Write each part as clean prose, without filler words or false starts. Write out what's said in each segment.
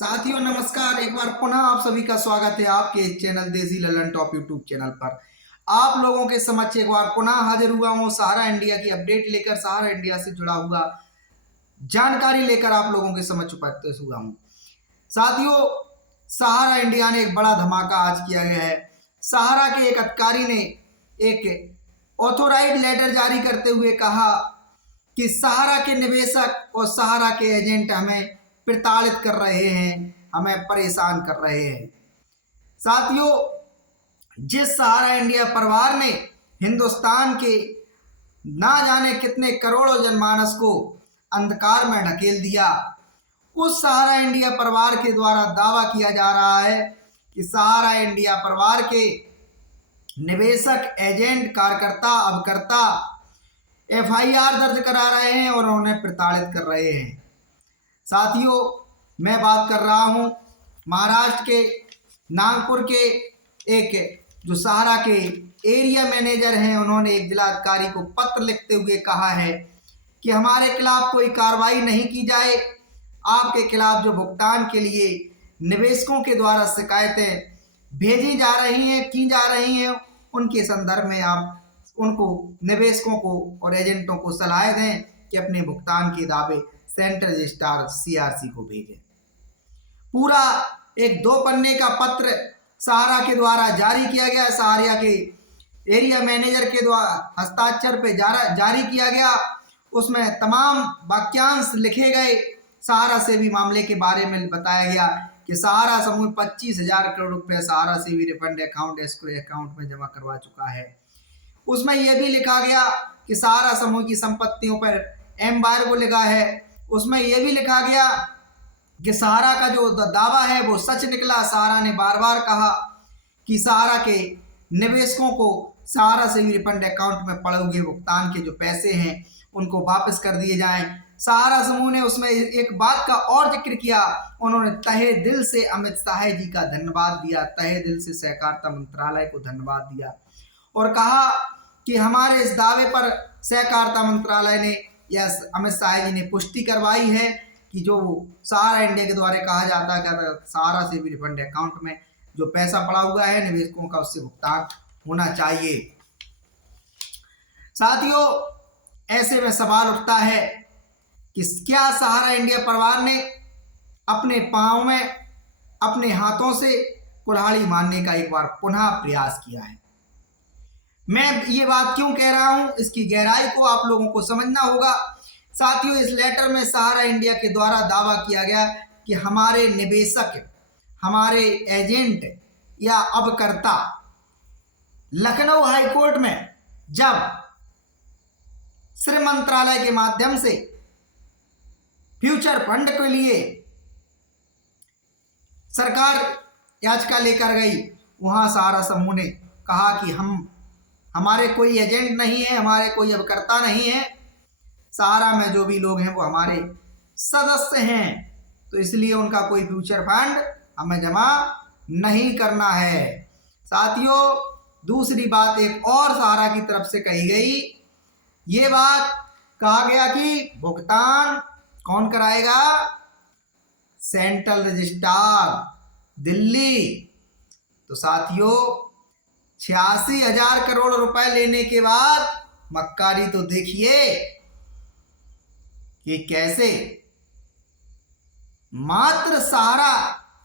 साथियों नमस्कार। एक बार पुनः आप सभी का स्वागत है आपके चैनल देसी ललन टॉप यूट्यूब चैनल पर। आप लोगों के समक्ष एक बार पुनः हाजिर हुआ हूं सहारा इंडिया की अपडेट लेकर, सहारा इंडिया से जुड़ा हुआ जानकारी लेकर आप लोगों के समक्ष उपस्थित हुआ हूं। साथियों, सहारा इंडिया ने एक बड़ा धमाका आज किया गया है। सहारा के एक अधिकारी ने एक ऑथोराइज लेटर जारी करते हुए कहा कि सहारा के निवेशक और सहारा के एजेंट हमें प्रताड़ित कर रहे हैं, हमें परेशान कर रहे हैं। साथियों, जिस सहारा इंडिया परिवार ने हिंदुस्तान के ना जाने कितने करोड़ों जनमानस को अंधकार में ढकेल दिया, उस सहारा इंडिया परिवार के द्वारा दावा किया जा रहा है कि सहारा इंडिया परिवार के निवेशक, एजेंट, कार्यकर्ता, अभिकर्ता FIR दर्ज करा रहे हैं और उन्हें प्रताड़ित कर रहे हैं। साथियों, मैं बात कर रहा हूं महाराष्ट्र के नागपुर के एक जो सहारा के एरिया मैनेजर हैं, उन्होंने एक जिलाधिकारी को पत्र लिखते हुए कहा है कि हमारे खिलाफ कोई कार्रवाई नहीं की जाए। आपके खिलाफ जो भुगतान के लिए निवेशकों के द्वारा शिकायतें भेजी जा रही हैं, की जा रही हैं, उनके संदर्भ में आप उनको, निवेशकों को और एजेंटों को सलाह दें कि अपने भुगतान के दावे सेंट्रल रजिस्ट्रार CRC को भेजें। पूरा एक 2 पन्ने का पत्र सहारा के द्वारा जारी किया गया, सहारा के एरिया मैनेजर के द्वारा हस्ताक्षर पे जारी किया गया। उसमें तमाम वाक्यांश लिखे गए। सहारा से भी मामले के बारे में बताया गया कि सहारा समूह 25,000 करोड़ रुपए सहारा से भी रिफंड अकाउंट, एस्क्रो अकाउंट में जमा करवा चुका है। उसमें यह भी लिखा गया कि सहारा समूह की संपत्तियों पर एम्बार्गो लगा है। उसमें यह भी लिखा गया कि सहारा का जो दावा है वो सच निकला। सहारा ने बार बार कहा कि सहारा के निवेशकों को सहारा से भी रिफंड अकाउंट में पड़े हुए भुगतान के जो पैसे हैं उनको वापस कर दिए जाएं। सहारा समूह ने उसमें एक बात का और जिक्र किया, उन्होंने तहे दिल से अमित शाह जी का धन्यवाद दिया, तहे दिल से सहकारिता मंत्रालय को धन्यवाद दिया और कहा कि हमारे इस दावे पर सहकारिता मंत्रालय ने या अमित शाह जी ने पुष्टि करवाई है कि जो सहारा इंडिया के द्वारा कहा जाता है कि सहारा से भी रिफंड अकाउंट में जो पैसा पड़ा हुआ है निवेशकों का, उससे भुगतान होना चाहिए। साथियों, ऐसे में सवाल उठता है कि क्या सहारा इंडिया परिवार ने अपने पांव में, अपने हाथों से कुल्हाड़ी मारने का एक बार पुनः प्रयास किया है? मैं ये बात क्यों कह रहा हूं, इसकी गहराई को आप लोगों को समझना होगा। साथियों, इस लेटर में सहारा इंडिया के द्वारा दावा किया गया कि हमारे निवेशक, हमारे एजेंट या अभिकर्ता लखनऊ हाईकोर्ट में जब श्रम मंत्रालय के माध्यम से फ्यूचर फंड के लिए सरकार याचिका लेकर गई, वहां सहारा समूह ने कहा कि हमारे कोई एजेंट नहीं है, हमारे कोई अभिकर्ता नहीं है, सहारा में जो भी लोग हैं वो हमारे सदस्य हैं, तो इसलिए उनका कोई फ्यूचर फंड हमें जमा नहीं करना है। साथियों, दूसरी बात एक और सहारा की तरफ से कही गई, ये बात कहा गया कि भुगतान कौन कराएगा? Central registrar Delhi. तो साथियों, 86,000 करोड़ रुपए लेने के बाद मक्कारी तो देखिए कि कैसे मात्र सहारा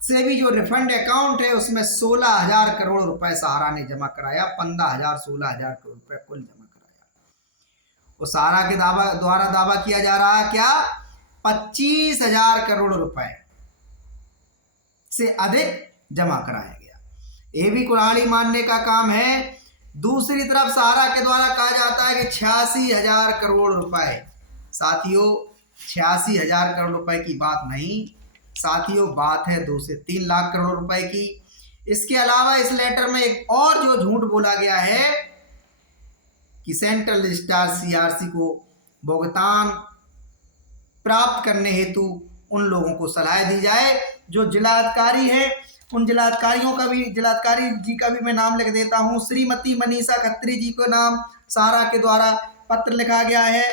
से भी जो रिफंड अकाउंट है उसमें 16,000 करोड़ रुपए सहारा ने जमा कराया, 15,000 16,000 करोड़ रुपए कुल जमा कराया। वो सहारा के द्वारा दावा किया जा रहा है क्या? 25,000 करोड़ रुपए से अधिक जमा कराया गया। ये भी कुल्हाड़ी मारने का काम है। दूसरी तरफ सहारा के द्वारा कहा जाता है कि 86,000 करोड़ रुपए। साथियों, 86,000 करोड़ रुपए की बात नहीं, साथियों बात है 2 से 3 लाख करोड़ रुपए की। इसके अलावा इस लेटर में एक और जो झूठ बोला गया है कि सेंट्रल रजिस्ट्रार CRC को भुगतान प्राप्त करने हेतु उन लोगों को सलाह दी जाए जो जिलाधिकारी है। उन जिलाधिकारी जी का भी मैं नाम लिख देता हूं। श्रीमती मनीषा खत्री जी को नाम सहारा के द्वारा पत्र लिखा गया है।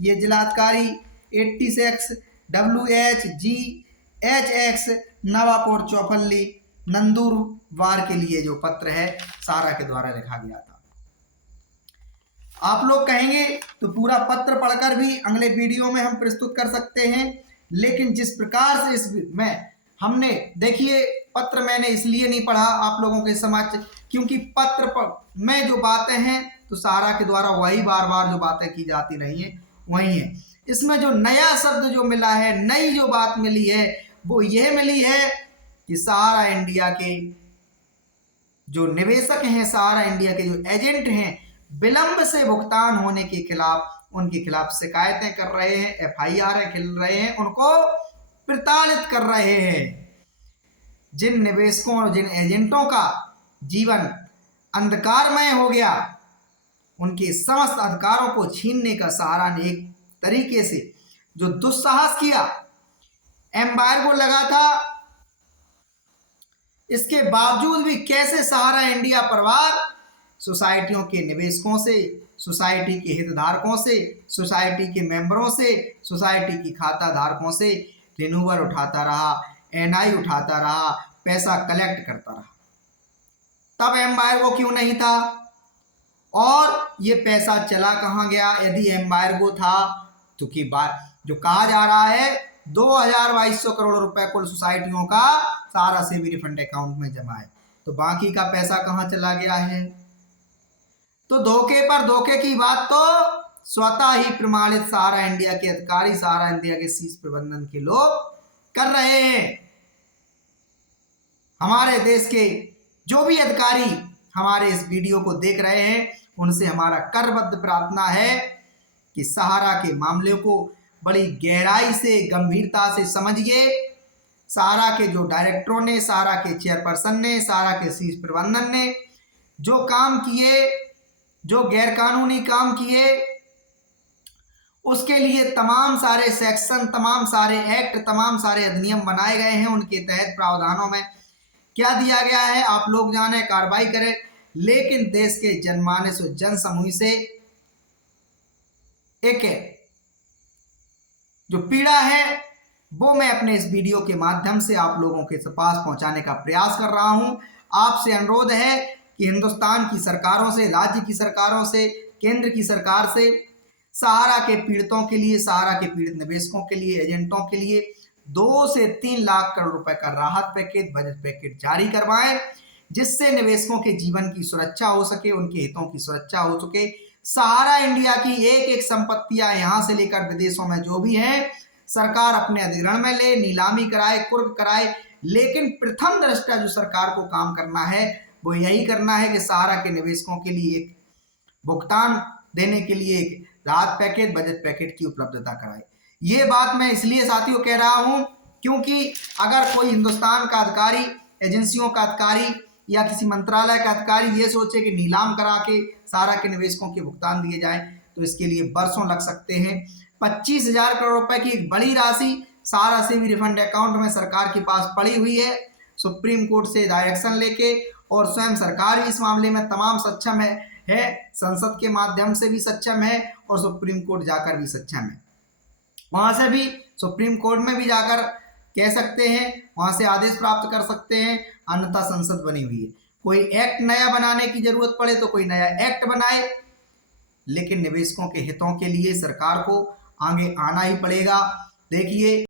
ये जिलाधिकारी 86 WHG HX नवापुर चौफली नंदुरबार के लिए जो पत्र है सारा के द्वारा लिखा गया था। आप लोग कहेंगे तो पूरा पत्र पढ़कर भी अगले वीडियो में हम प्रस्तुत कर सकते हैं, लेकिन जिस प्रकार से इसमें हमने देखिए पत्र मैंने इसलिए नहीं पढ़ा आप लोगों के समक्ष, क्योंकि पत्र में जो बातें हैं तो सारा के द्वारा वही बार बार जो बातें की जाती रही हैं वही है। इसमें जो नया शब्द जो मिला है, नई जो बात मिली है वो यह मिली है कि सहारा इंडिया के जो निवेशक हैं, सहारा इंडिया के जो एजेंट हैं, विलंब से भुगतान होने के खिलाफ उनके खिलाफ शिकायतें कर रहे हैं, FIR खेल रहे हैं, उनको प्रताड़ित कर रहे हैं। जिन निवेशकों और जिन एजेंटों का जीवन अंधकारमय हो गया, उनके समस्त अधिकारों को छीनने का सहारा ने एक तरीके से जो दुस्साहस किया, एम्बार्गो लगा था, इसके बावजूद भी कैसे सहारा इंडिया परिवार सोसाइटियों के निवेशकों से, सोसाइटी के हितधारकों से, सोसाइटी के मेंबरों से, सोसाइटी की खाता धारकों से रिन्यूअल उठाता रहा, NI उठाता रहा, पैसा कलेक्ट करता रहा। तब एम्बार्गो क्यों नहीं था और ये पैसा चला कहाँ गया? यदि एम्बार्गो था तो की बात जो कहा जा रहा है 2200 करोड़ रुपए कुल सोसाइटियों का सहारा से भी रिफंड अकाउंट में जमा है, तो बाकी का पैसा कहाँ चला गया है? तो धोखे पर धोखे की बात तो स्वतः ही प्रमाणित सहारा इंडिया के अधिकारी, सहारा इंडिया के शीर्ष प्रबंधन के लोग कर रहे हैं। हमारे देश के जो भी अधिकारी हमारे इस वीडियो को देख रहे हैं, उनसे हमारा करबद्ध प्रार्थना है कि सहारा के मामले को बड़ी गहराई से, गंभीरता से समझिए। सहारा के जो डायरेक्टरों ने, सहारा के चेयरपर्सन ने, सहारा के शीर्ष प्रबंधन ने जो काम किए, जो गैरकानूनी काम किए, उसके लिए तमाम सारे सेक्शन, तमाम सारे एक्ट, तमाम सारे अधिनियम बनाए गए हैं। उनके तहत प्रावधानों में क्या दिया गया है आप लोग जाने, कार्रवाई करें। लेकिन देश के जनमानस और जन समूह से एक जो पीड़ा है वो मैं अपने इस वीडियो के माध्यम से आप लोगों के पास पहुंचाने का प्रयास कर रहा हूं। आपसे अनुरोध है कि हिंदुस्तान की सरकारों से, राज्य की सरकारों से, केंद्र की सरकार से सहारा के पीड़ितों के लिए, सहारा के पीड़ित निवेशकों के लिए, एजेंटों के लिए 2 से 3 लाख करोड़ रुपए का राहत पैकेज, बजट पैकेज जारी करवाएं, जिससे निवेशकों के जीवन की सुरक्षा हो सके, उनके हितों की सुरक्षा हो सके। सहारा इंडिया की एक एक संपत्तियां यहां से लेकर विदेशों में जो भी है, सरकार अपने अधिग्रहण में ले, नीलामी कराए, कुर्क कराए, लेकिन प्रथम दृष्टया जो सरकार को काम करना है वो यही करना है कि सहारा के निवेशकों के लिए एक भुगतान देने के लिए एक राहत पैकेज, बजट पैकेज की उपलब्धता कराए। ये बात मैं इसलिए साथियों कह रहा हूं क्योंकि अगर कोई हिंदुस्तान का अधिकारी, एजेंसियों का अधिकारी या किसी मंत्रालय का अधिकारी ये सोचे कि नीलाम करा के सहारा के निवेशकों के भुगतान दिए जाए, तो इसके लिए बरसों लग सकते हैं। 25,000 करोड़ रुपए की एक बड़ी राशि सहारा से भी रिफंड अकाउंट में सरकार के पास पड़ी हुई है। सुप्रीम कोर्ट से डायरेक्शन लेके, और स्वयं सरकार भी इस मामले में तमाम सक्षम है, संसद के माध्यम से भी सक्षम है और सुप्रीम कोर्ट जाकर भी सक्षम है। वहां से भी सुप्रीम कोर्ट में भी जाकर कह सकते हैं, वहां से आदेश प्राप्त कर सकते हैं, अन्यथा संसद बनी हुई है। कोई एक्ट नया बनाने की जरूरत पड़े तो कोई नया एक्ट बनाए, लेकिन निवेशकों के हितों के लिए सरकार को आगे आना ही पड़ेगा। देखिए